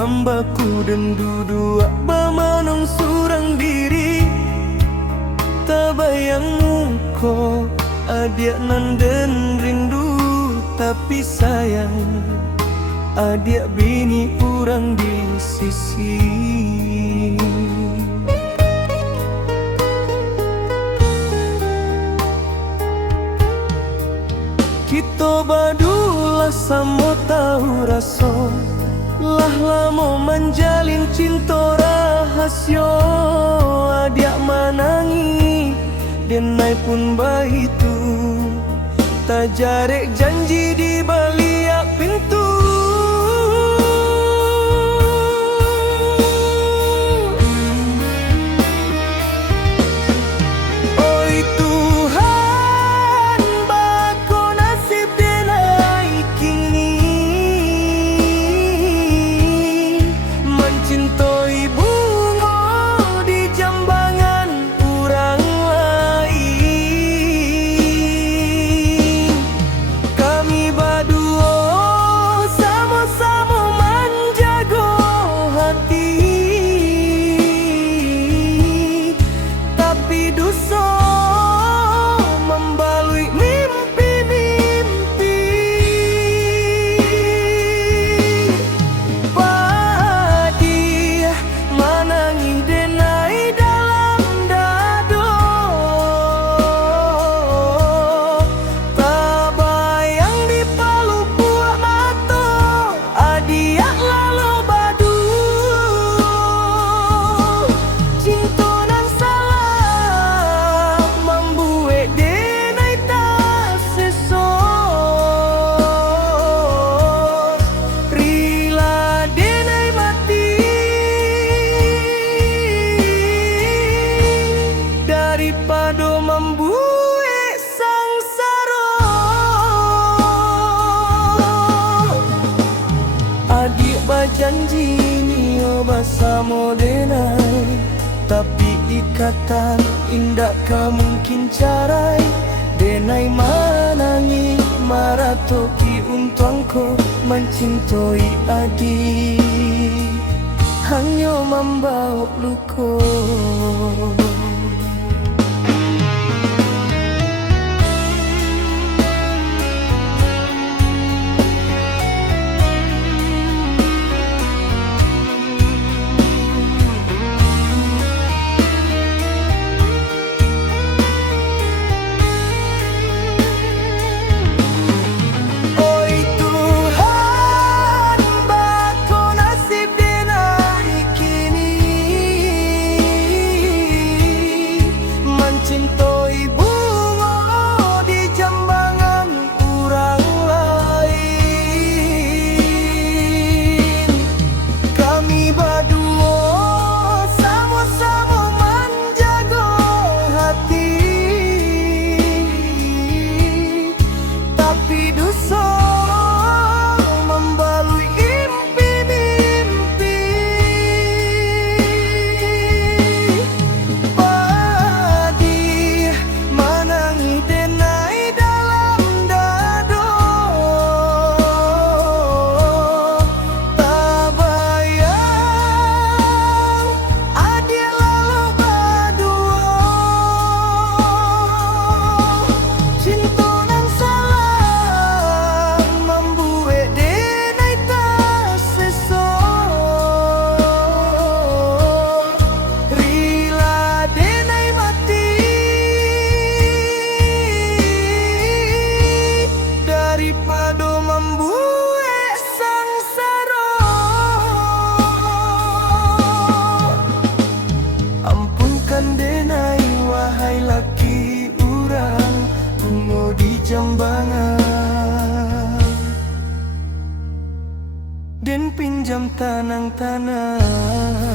membaku dan duduk bermanung surang diri. Tak bayang muka adik nan den rindu, tapi sayang adik bini urang di sisi. Kita badulah sama tahu rasa, lah lama menjalin cinta rahasia. Adik manangi denai pun bahitu, tak jarek janji di balik pintu. Daripada membuat sangsara, adik berjanji nio bersama denai, tapi ikatan indah ka mungkin carai. Denai manangi maratoki untungku mencintai adik, hanya membawa luka. Denai wahai laki urang bungo di Jambangan, den pinjam tanang tanah.